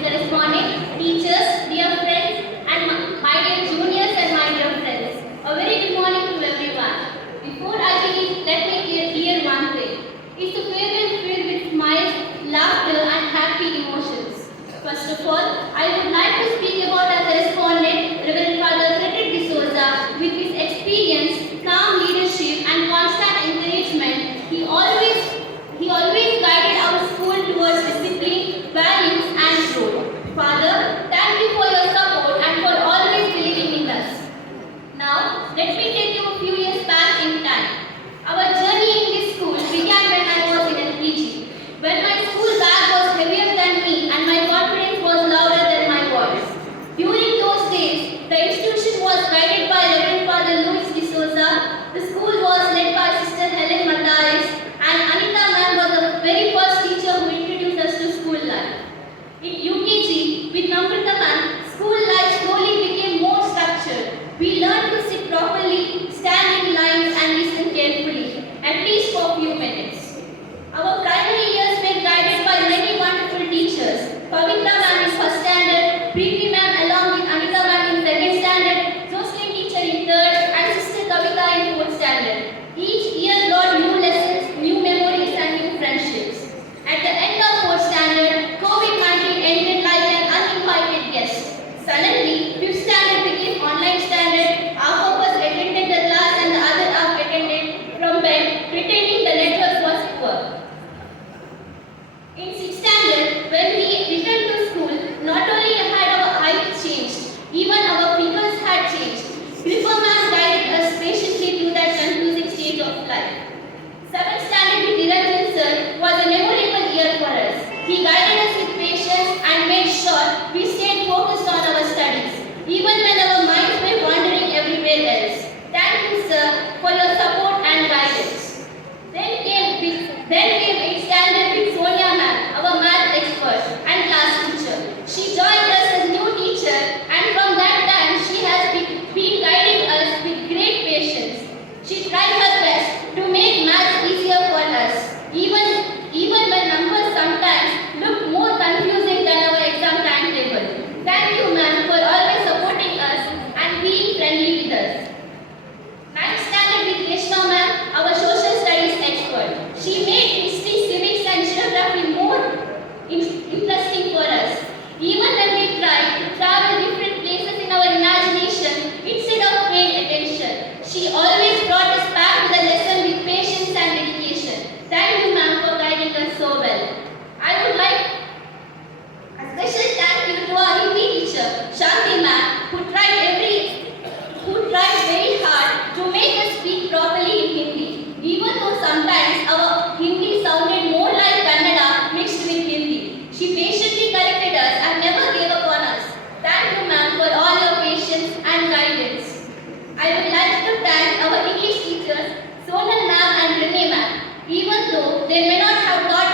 dear correspondent, teachers, dear friends, and my dear juniors and my dear friends. A very good morning to everyone. Before I begin, let me clear one thing. It's a farewell filled with smiles, laughter, and happy emotions. First of all, I would like to speak about our correspondent, Reverend Father Frederick D'Souza. With his experience, calm leadership, and constant encouragement, he always guided our school towards discipline, values, and growth. Father, thank you for your support and for always believing in us. Now, let me take you a few years back in time. Our journey in this school began when I was in LPG. When my school bag was heavier than me and my confidence was louder than my voice. During those days, the institution was guided by Reverend Father Louis D'Souza. The school was led by Sister Helen Mataris, and Anita ma'am was the very first teacher who introduced us to school life. In UKG, with Namrita ma'am, school life slowly became more structured. We learned to sit properly, stand in lines, and listen carefully, at least for a few minutes. Our primary years were guided by many wonderful teachers. Pavitra ma'am in first standard, Preeti ma'am along with Anita ma'am in second standard, Jocelyn teacher in third, and Sister Kavita in fourth standard. Each year brought new lessons, new memories, and new friendships. At the end of fourth standard, COVID-19 entered like an uninvited guest. Suddenly, fifth standard became online standard. Half of us attended the class and the other half attended from bed, pretending the network was poor. In sixth standard, when we returned to school, not only had our height changed, even our figures had changed. Griffo ma'am guided us patiently through that confusing stage of life. Seventh standard with Niranjan sir was a memorable year for us. He guided us with patience and made sure we stayed focused on our studies, even when our minds were wandering everywhere else. Thank you, sir, for your support and guidance. Then came 8th standard with Sonia ma'am, our math expert and class teacher. She joined us as new teacher, and from that time she has been guiding us with great patience. She tried her best to make math easier for us, even when numbers sometimes looked more confusing than our exam timetable. Thank you, ma'am, for always supporting us and being friendly with us. 9th standard with Krishna ma'am, our social studies expert. She made history, civics, and geography more interesting for us. Even when we tried to travel different places in our imagination instead of paying attention, she always brought us back to the lesson with patience and dedication. Thank you, ma'am, for guiding us so well. I would like a special thank you to our Hindi teacher, Shanti ma'am, who tried very hard to make us speak properly in Hindi, even though sometimes our Hindi sounded more like Kannada mixed with Hindi. She patiently corrected us and never gave up on us. Thank you, ma'am, for all your patience and guidance. I would like to thank our English teachers, Sonal ma'am and Renee ma'am. Even though they may not have taught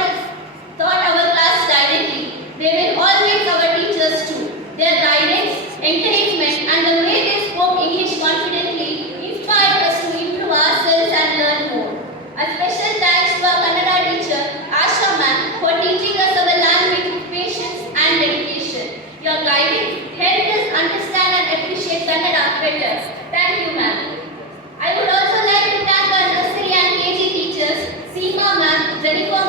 our class directly, they were always our teachers too. Their guidance, encouragement, and the way they spoke English confidently inspired us to improve ourselves and learn more. A special thanks to our Kannada teacher, Asha ma'am, for teaching us our language with patience and dedication. Your guidance helped us understand and appreciate Kannada better. Thank you, ma'am. I would also like to thank our nursery and KG teachers, Seema ma'am, Jennifer